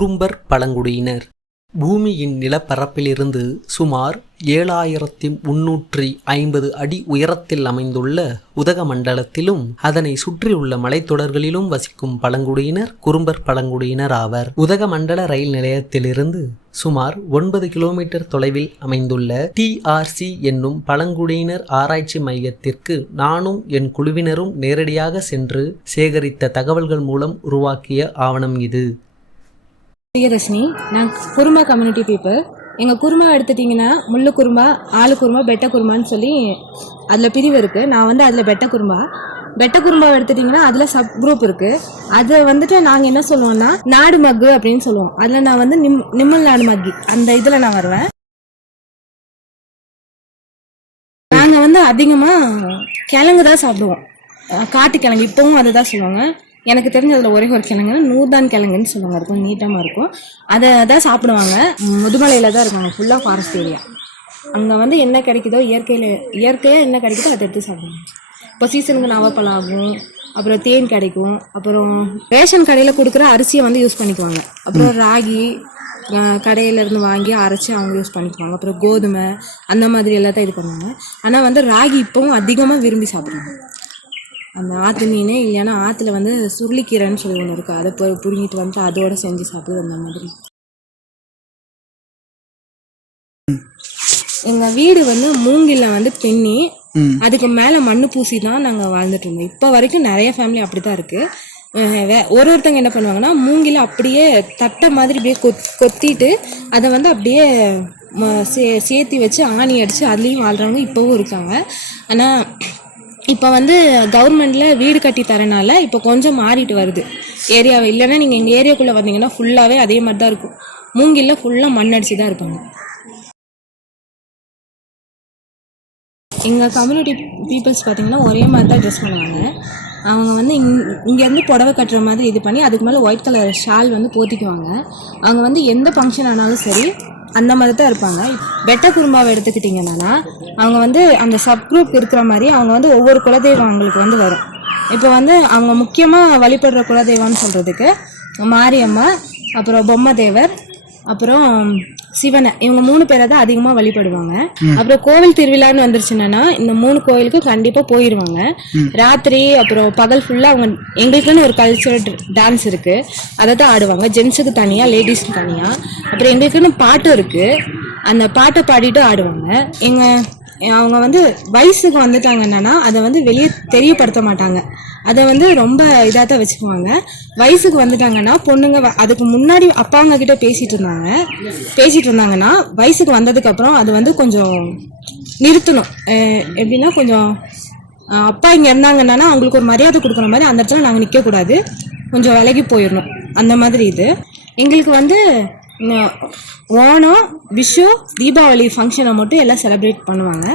குறும்பர் பழங்குடியினர் பூமியின் நிலப்பரப்பிலிருந்து சுமார் 7350 அடி உயரத்தில் அமைந்துள்ள உதகமண்டலத்திலும் அதனை சுற்றியுள்ள மலைத்தொடர்களிலும் வசிக்கும் பழங்குடியினர் குறும்பர் பழங்குடியினர் ஆவர். உதகமண்டல ரயில் நிலையத்திலிருந்து சுமார் 9 கிலோமீட்டர் தொலைவில் அமைந்துள்ள TRC என்னும் பழங்குடியினர் ஆராய்ச்சி மையத்திற்கு நானும் என் குழுவினரும் நேரடியாக சென்று சேகரித்த தகவல்கள் மூலம் உருவாக்கிய ஆவணம் இது. பிரியதர்ஷினி, நான் குருமா கம்யூனிட்டி பீப்புள். எங்கள் குருமா எடுத்துட்டிங்கன்னா முள்ளு குருமா, ஆளு குருமா, பெட்ட குருமான்னு சொல்லி அதில் பிரிவு இருக்குது. நான் வந்து அதில் பெட்ட குருமாவை எடுத்துட்டிங்கன்னா அதில் சப் குரூப் இருக்குது. அதை வந்துட்டு நாங்கள் என்ன சொல்லுவோம்னா நாடு மக்கு அப்படின்னு சொல்லுவோம். அதில் நான் வந்து நிம்மல் நாடு மக்கி அந்த இதில் நான் வருவேன். நாங்கள் வந்து அதிகமாக கிழங்கு தான் சாப்பிடுவோம். காட்டு கிழங்கு இப்போவும் அதை தான் சொல்லுவாங்க. எனக்கு தெரிஞ்சதில் ஒரே ஒரு கிழங்கு நூர்தான் கிழங்குன்னு சொல்லுவாங்க. இருக்கும், நீட்டமாக இருக்கும். அதை தான் சாப்பிடுவாங்க. முதுமலையில் தான் இருக்காங்க, ஃபுல்லாக ஃபாரஸ்ட் ஏரியா. அங்கே வந்து என்ன கிடைக்குதோ இயற்கையாக என்ன கிடைக்குதோ அதை எடுத்து சாப்பிடுவாங்க. இப்போ சீசனுக்கு நவப்பழம் ஆகும், அப்புறம் தேன் கிடைக்கும், அப்புறம் ரேஷன் கடையில் கொடுக்குற அரிசியை வந்து யூஸ் பண்ணிக்குவாங்க. அப்புறம் ராகி கடையிலேருந்து வாங்கி அரைச்சி அவங்க யூஸ் பண்ணிக்குவாங்க. அப்புறம் கோதுமை அந்த மாதிரி எல்லாத்தையும் இது பண்ணுவாங்க. ஆனால் வந்து ராகி இப்போவும் அதிகமாக விரும்பி சாப்பிடுவாங்க. அந்த ஆற்று மீன் இல்லைன்னா ஆற்றுல வந்து சுருளிக்கீரைன்னு சொல்லி ஒன்று இருக்குது. அதை பிடுங்கிட்டு வந்துட்டு அதோட செஞ்சு சாப்பிடுது. அந்த மாதிரி எங்கள் வீடு வந்து மூங்கில வந்து பின்னி அதுக்கு மேலே மண்ணு பூசி தான் நாங்கள் வாழ்ந்துட்டு இருந்தோம். இப்போ வரைக்கும் நிறைய ஃபேமிலி அப்படி தான் இருக்குது. ஒருத்தங்க என்ன பண்ணுவாங்கன்னா மூங்கில அப்படியே தட்டை மாதிரி அப்படியே கொத்திட்டு அதை வந்து அப்படியே சேர்த்தி வச்சு ஆணி அடித்து அதுலேயும் வாழ்கிறவங்க இப்போவும் இருக்காங்க. ஆனால் இப்போ வந்து கவர்மெண்ட்டில் வீடு கட்டி தரனால இப்போ கொஞ்சம் மாறிட்டு வருது ஏரியாவை. இல்லைன்னா நீங்கள் எங்கள் ஏரியாக்குள்ளே வந்தீங்கன்னா ஃபுல்லாகவே அதே மாதிரி தான் இருக்கும். மூங்கில்ல ஃபுல்லாக மண் அடிச்சு தான் இருப்பாங்க. எங்கள் கம்யூனிட்டி பீப்புள்ஸ் பார்த்திங்கன்னா ஒரே மாதிரி தான் ட்ரெஸ் பண்ணுவாங்க. அவங்க வந்து இங்கேருந்து புடவை கட்டுற மாதிரி இது பண்ணி அதுக்கு மேலே ஒயிட் கலர் ஷால் வந்து போத்திக்குவாங்க. அவங்க வந்து எந்த ஃபங்க்ஷன் ஆனாலும் சரி அந்த மாதிரி தான் இருப்பாங்க. பெட்ட குருமாவை எடுத்துக்கிட்டிங்கன்னா அவங்க வந்து அந்த சப் குரூப் இருக்கிற மாதிரி அவங்க வந்து ஒவ்வொரு குலதெய்வம் அவங்களுக்கு வந்து வரும். இப்போ வந்து அவங்க முக்கியமாக வழிபடுற குலதெய்வம்னு சொல்கிறதுக்கு மாரியம்மா, அப்புறம் பொம்மை தேவர், அப்புறம் சிவனை, இவங்க 3 பேரை தான் அதிகமாக வழிபடுவாங்க. அப்புறம் கோவில் திருவிழான்னு வந்துருச்சுன்னா இந்த 3 கோவிலுக்கு கண்டிப்பாக போயிடுவாங்க. ராத்திரி அப்புறம் பகல் ஃபுல்லாக அவங்க எங்களுக்குன்னு ஒரு கல்ச்சரல் டான்ஸ் இருக்குது, அதை தான் ஆடுவாங்க. ஜென்ஸுக்கு தனியாக, லேடிஸ்க்கு தனியாக. அப்புறம் எங்களுக்குன்னு பாட்டும் இருக்குது, அந்த பாட்டை பாடிட்டு ஆடுவாங்க. அவங்க வந்து வயசுக்கு வந்துட்டாங்கன்னா அதை வந்து வெளியே தெரியப்படுத்த மாட்டாங்க. அதை வந்து ரொம்ப இதாக தான் வச்சுக்குவாங்க. வயசுக்கு வந்துட்டாங்கன்னா பொண்ணுங்க அதுக்கு முன்னாடி அப்பாங்க கிட்ட பேசிட்டு இருந்தாங்கன்னா வயசுக்கு வந்ததுக்கு அப்புறம் அது வந்து கொஞ்சம் நிறுத்தணும். எப்படின்னா கொஞ்சம் அப்பா இங்கே இருந்தாங்கன்னா அவங்களுக்கு ஒரு மரியாதை கொடுக்குற மாதிரி அந்த இடத்துல நாங்கள் நிற்கக்கூடாது, கொஞ்சம் விலகி போயிடணும். அந்த மாதிரி இது எங்களுக்கு வந்து ஓணம், விஷு, தீபாவளி ஃபங்க்ஷனை மட்டும் எல்லாம் செலிப்ரேட் பண்ணுவாங்க.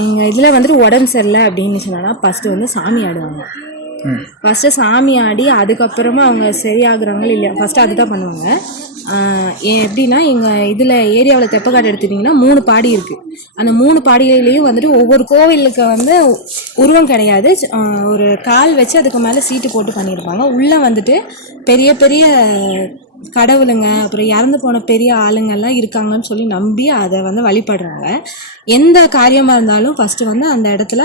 எங்கள் இதில் வந்துட்டு உடம்பு சரியில்லை அப்படின்னு சொன்னால் ஃபஸ்ட்டு வந்து சாமி ஆடுவாங்க. ஃபஸ்ட்டு சாமி ஆடி அதுக்கப்புறமா அவங்க சரியாகிறாங்களோ இல்லையா ஃபஸ்ட்டு அதுதான் பண்ணுவாங்க. எப்படின்னா எங்கள் இதில் ஏரியாவில் தெப்பக்காடு எடுத்துட்டிங்கன்னா 3 பாடி இருக்குது. அந்த 3 பாடியிலையும் வந்துட்டு ஒவ்வொரு கோவிலுக்கு வந்து உருவம் கிடையாது, ஒரு கால் வச்சு அதுக்கு மேலே சீட்டு போட்டு பண்ணியிருப்பாங்க. உள்ளே வந்துட்டு பெரிய பெரிய கடவுளுங்க, அப்புறம் இறந்து போன பெரிய ஆளுங்கள்லாம் இருக்காங்கன்னு சொல்லி நம்பி அதை வந்து வழிபடுறாங்க. எந்த காரியமாக இருந்தாலும் ஃபஸ்ட்டு வந்து அந்த இடத்துல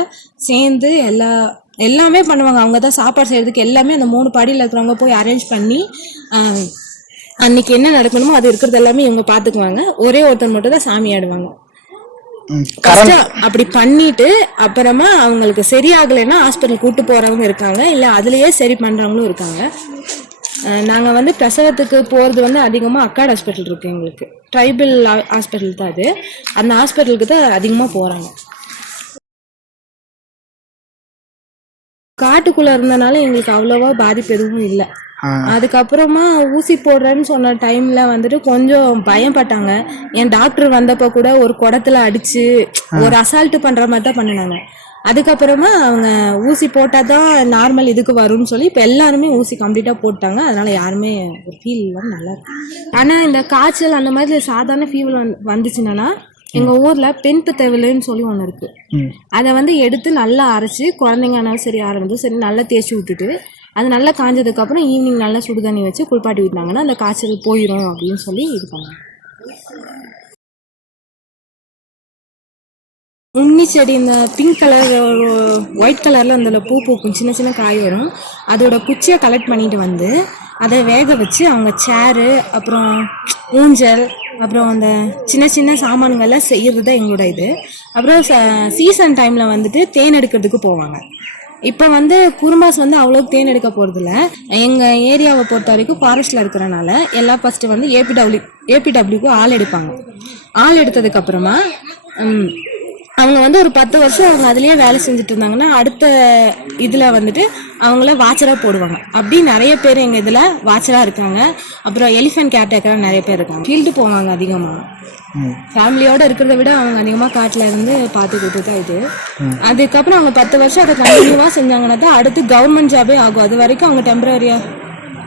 சேர்ந்து எல்லாமே பண்ணுவாங்க. அவங்க தான் சாப்பாடு செய்கிறதுக்கு எல்லாமே அந்த 3 பாடியில் இருக்கிறவங்க போய் அரேஞ்ச் பண்ணி அன்னைக்கு என்ன நடக்கணுமோ அது இருக்கிறது எல்லாமே இவங்க பார்த்துக்குவாங்க. ஒரே ஒருத்தர் மட்டும் தான் சாமி ஆடுவாங்க. அப்படி பண்ணிட்டு அப்புறமா அவங்களுக்கு சரியாகலைன்னா ஹாஸ்பிட்டல் கூட்டு போறவங்க இருக்காங்க, இல்ல அதுலயே சரி பண்றவங்களும் இருக்காங்க. நாங்க வந்து பிரசவத்துக்கு போறது வந்து அதிகமா அக்காட் ஹாஸ்பிட்டல் இருக்கு, எங்களுக்கு ட்ரைபல் ஹாஸ்பிட்டல் தான் அது. அந்த ஹாஸ்பிட்டலுக்கு தான் அதிகமா போறாங்க. காட்டுக்குள்ள இருந்தனால எங்களுக்கு அவ்வளவா பாதிப்பு எதுவும் இல்லை. அதுக்கப்புறமா ஊசி போடுறேன்னு சொன்ன டைம்ல வந்துட்டு கொஞ்சம் பயப்பட்டாங்க. என் டாக்டர் வந்தப்போ கூட ஒரு குடத்துல அடிச்சு ஒரு அசால்ட்டு பண்ற மாதிரி தான் பண்ணினாங்க. அதுக்கப்புறமா அவங்க ஊசி போட்டாதான் நார்மல் இதுக்கு வரும்னு சொல்லி இப்போ எல்லாருமே ஊசி கம்ப்ளீட்டா போட்டாங்க. அதனால யாருமே ஒரு ஃபீல் இல்லாமல் நல்லா இருக்கு. ஆனா இந்த காய்ச்சல் அந்த மாதிரி சாதாரண ஃபீவர் வந்துச்சுன்னா எங்க ஊர்ல பெண் பித்தவில்லைன்னு சொல்லி ஒண்ணு இருக்கு. அதை வந்து எடுத்து நல்லா அரைச்சு குழந்தைங்கனாலும் சரி ஆரம்பிச்சு சரி நல்லா தேய்ச்சி விட்டுட்டு அது நல்லா காஞ்சதுக்கப்புறம் ஈவினிங் நல்லா சுடு தண்ணி வச்சு குளிப்பாட்டி விட்டாங்கன்னா அந்த காய்ச்சல் போயிடும் அப்படின்னு சொல்லி இது பண்ணுவாங்க. உண்ணி செடி இந்த பிங்க் கலர் ஒயிட் கலரில் அதில் பூ பூக்கும், சின்ன சின்ன காய் வரும். அதோட குச்சியை கலெக்ட் பண்ணிட்டு வந்து அதை வேக வச்சு அவங்க சேரு, அப்புறம் ஊஞ்சல், அப்புறம் அந்த சின்ன சின்ன சாமான்கள்லாம் செய்கிறது தான் எங்களோட இது. அப்புறம் சீசன் டைமில் வந்துட்டு தேன் எடுக்கிறதுக்கு போவாங்க. இப்போ வந்து குறும்பாஸ் வந்து அவ்வளோக்கு தேன் எடுக்க போகிறதில்ல. எங்கள் ஏரியாவை பொறுத்த வரைக்கும் ஃபாரஸ்ட்டில் இருக்கிறனால எல்லாம் ஃபஸ்ட்டு வந்து ஏபிடபிள்யூக்கு ஆள் எடுப்பாங்க. ஆள் எடுத்ததுக்கப்புறமா அவங்க வந்து ஒரு 10 வருஷம் அவங்க அதுலேயே வேலை செஞ்சுட்டு இருந்தாங்கன்னா அடுத்த இதில் வந்துட்டு அவங்கள வாட்சராக போடுவாங்க. அப்படி நிறைய பேர் எங்கள் இதில் வாட்சராக இருக்காங்க. அப்புறம் எலிஃபென்ட் கேர்டேக்கராக நிறைய பேர் இருக்காங்க. ஃபீல்டு போவாங்க அதிகமாக. ஃபேமிலியோடு இருக்கிறத விட அவங்க அதிகமாக காட்டில் இருந்து பார்த்துக்கிட்டு தான் இது. அதுக்கப்புறம் அவங்க 10 வருஷம் அதை கண்டினியூவாக செஞ்சாங்கன்னா தான் அடுத்து கவர்மெண்ட் ஜாபே ஆகும். அது வரைக்கும் அவங்க டெம்பரரியாக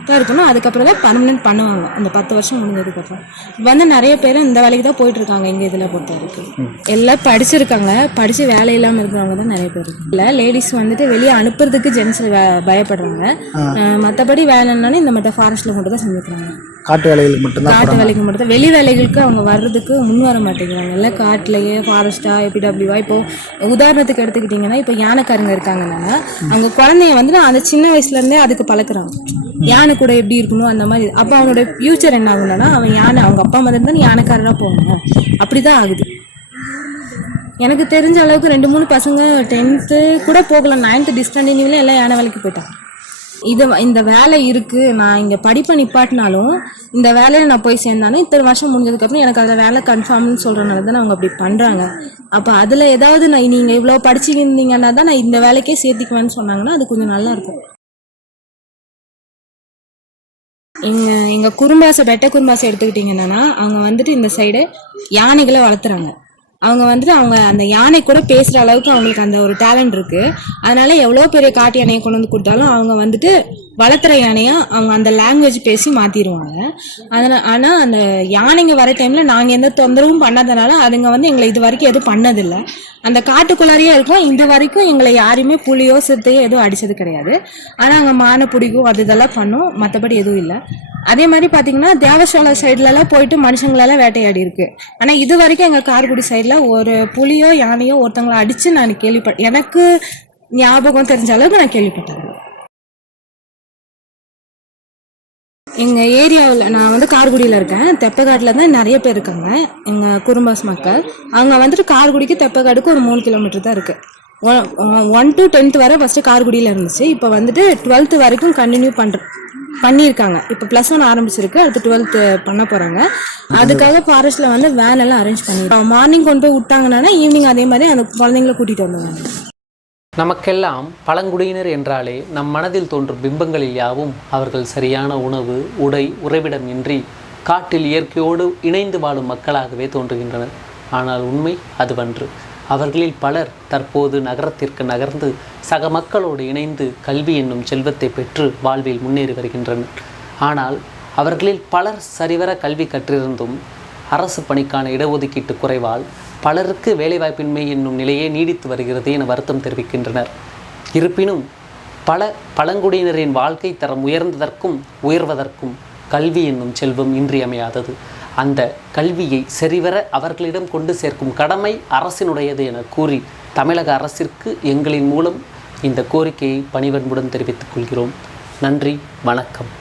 தான் இருக்கணும். அதுக்கப்புறம் தான் பர்மனெண்ட் பண்ணுவாங்க அந்த 10 வருஷம் முடிஞ்சதுக்கப்புறம். வந்து நிறைய பேர் இந்த வேலைக்கு தான் போயிட்டு இருக்காங்க. எங்கள் இதில் பொறுத்த வரைக்கும் எல்லாம் படிச்சிருக்காங்க. படித்து வேலை இல்லாமல் இருக்கிறவங்க தான் நிறைய பேர் இருக்கு. இல்லை லேடிஸ் வந்துட்டு வெளியே அனுப்புறதுக்கு ஜென்ஸ் பயப்படுறாங்க. மற்றபடி வேலைன்னாலும் இந்த மாதிரி ஃபாரஸ்ட்டில் மட்டும் தான் செஞ்சுக்கிறாங்க. காட்டு வேலைகளுக்கு மட்டும் வெளி வேலைகளுக்கு அவங்க வர்றதுக்கு முன் வர மாட்டேங்கிறாங்க. எல்லாம் காட்டிலேயே ஃபாரஸ்டா ஏபிடபிள்யூவா. இப்போ உதாரணத்துக்கு எடுத்துக்கிட்டிங்கன்னா இப்போ யானைக்காரங்க இருக்காங்கன்னா அவங்க குழந்தைய வந்து அந்த சின்ன வயசுலேருந்தே அதுக்கு பழக்கிறாங்க. யானை கூட எப்படி இருக்கணும் அந்த மாதிரி. அப்போ அவனோட ஃபியூச்சர் என்ன ஆகுனா அவன் யானை அவங்க அப்பா மாதிரி தான் யானைக்காரனாக போகணும். அப்படிதான் ஆகுது. எனக்கு தெரிஞ்ச அளவுக்கு 2-3 பசங்க 10th கூட போகலாம், 9th டிஸ்கண்டினியூல எல்லாம் யானை வேலைக்கு போயிட்டாங்க. இந்த வேலை இருக்குது, நான் இங்கே படிப்பை நிப்பாட்டினாலும் இந்த வேலையில் நான் போய் சேர்ந்தாலும் இத்தனை வருஷம் முடிஞ்சதுக்கப்புறம் எனக்கு அதில் வேலை கன்ஃபார்ம்னு சொல்கிறனால தான் அவங்க அப்படி பண்ணுறாங்க. அப்போ அதில் ஏதாவது நீங்கள் இவ்வளோ படிச்சுருந்தீங்கன்னா தான் நான் இந்த வேலைக்கே சேர்த்திக்குவேன்னு சொன்னாங்கன்னா அது கொஞ்சம் நல்லாயிருக்கும். எங்கள் குறும்பாசை பெட்ட குறும்பாசை எடுத்துக்கிட்டிங்கன்னா அவங்க வந்துட்டு இந்த சைடு யானைகளை வளர்த்துறாங்க. அவங்க வந்துட்டு அவங்க அந்த யானை கூட பேசுகிற அளவுக்கு அவங்களுக்கு அந்த ஒரு டேலண்ட் இருக்குது. அதனால எவ்வளோ பெரிய காட்டு யானையை கொண்டு வந்து கொடுத்தாலும் அவங்க வந்துட்டு வளர்த்துற யானையாக அவங்க அந்த லாங்குவேஜ் பேசி மாற்றிடுவாங்க. ஆனால் அந்த யானைங்க வர டைமில் நாங்கள் எந்த தொந்தரவும் பண்ணாதனால அதுங்க வந்து எங்களை இது வரைக்கும் எதுவும் பண்ணதில்லை. அந்த காட்டுக்குள்ளாரியே இருக்கும். இந்த வரைக்கும் எங்களை யாரையுமே புலியோ சிறுத்தையோ எதுவும் அடித்தது கிடையாது. ஆனால் அங்கே மானை பிடிக்கும், அது இதெல்லாம் பண்ணும், மற்றபடி எதுவும் இல்லை. அதே மாதிரி பார்த்தீங்கன்னா தேவசோலை சைட்லலாம் போயிட்டு மனுஷங்களெல்லாம் வேட்டையாடி இருக்கு. ஆனால் இது வரைக்கும் எங்கள் காரைக்குடி சைடில் ஒரு புலியோ யானையோ ஒருத்தவங்களை அடித்து நான் எனக்கு ஞாபகம் தெரிஞ்ச அளவுக்கு நான் கேள்விப்பட்டேன். எங்கள் ஏரியாவில் நான் வந்து காரைக்குடியில் இருக்கேன். தெப்பக்காட்டில் தான் நிறைய பேர் இருக்காங்க எங்கள் குறும்பாஸ் மக்கள். அவங்க வந்துட்டு காரைக்குடிக்கு தெப்பக்காட்டுக்கு ஒரு 3 கிலோமீட்டர் தான் இருக்குது. 1 to 10th வரை ஃபஸ்ட்டு காரைக்குடியில் இருந்துச்சு. இப்போ வந்துட்டு 12th வரைக்கும் கண்டினியூ பண்ணியிருக்காங்க. இப்போ +1 ஆரம்பிச்சிருக்கு, அடுத்து 12th பண்ண போகிறாங்க. அதுக்காக ஃபாரஸ்ட்டில் வந்து வேன் எல்லாம் அரேஞ்ச் பண்ணிடுறாங்க. மார்னிங் கொண்டு போய் விட்டாங்கன்னா ஈவினிங் அதே மாதிரி அந்த குழந்தைங்களை கூட்டிகிட்டு வந்துடுவாங்க. நமக்கெல்லாம் பழங்குடியினர் என்றாலே நம் மனதில் தோன்றும் பிம்பங்களில் யாவும் அவர்கள் சரியான உணவு, உடை, உறைவிடம் இன்றி காட்டில் இயற்கையோடு இணைந்து வாழும் மக்களாகவே தோன்றுகின்றனர். ஆனால் உண்மை அதுவன்று. அவர்களில் பலர் தற்போது நகரத்திற்கு நகர்ந்து சக மக்களோடு இணைந்து கல்வி என்னும் செல்வத்தை பெற்று வாழ்வில் முன்னேறி வருகின்றனர். ஆனால் அவர்களில் பலர் சரிவர கல்வி கற்றிருந்தும் அரசு பணிக்கான இடஒதுக்கீட்டு குறைவால் பலருக்கு வேலைவாய்ப்பின்மை என்னும் நிலையே நீடித்து வருகிறது என வருத்தம் தெரிவிக்கின்றனர். இருப்பினும் பழங்குடியினரின் வாழ்க்கை தரம் உயர்வதற்கும் கல்வி என்னும் செல்வம் இன்றியமையாதது. அந்த கல்வியை சரிவர அவர்களிடம் கொண்டு சேர்க்கும் கடமை அரசினுடையது என கூறி தமிழக அரசிற்கு எங்களின் மூலம் இந்த கோரிக்கையை பணிவன்புடன் தெரிவித்துக் கொள்கிறோம். நன்றி, வணக்கம்.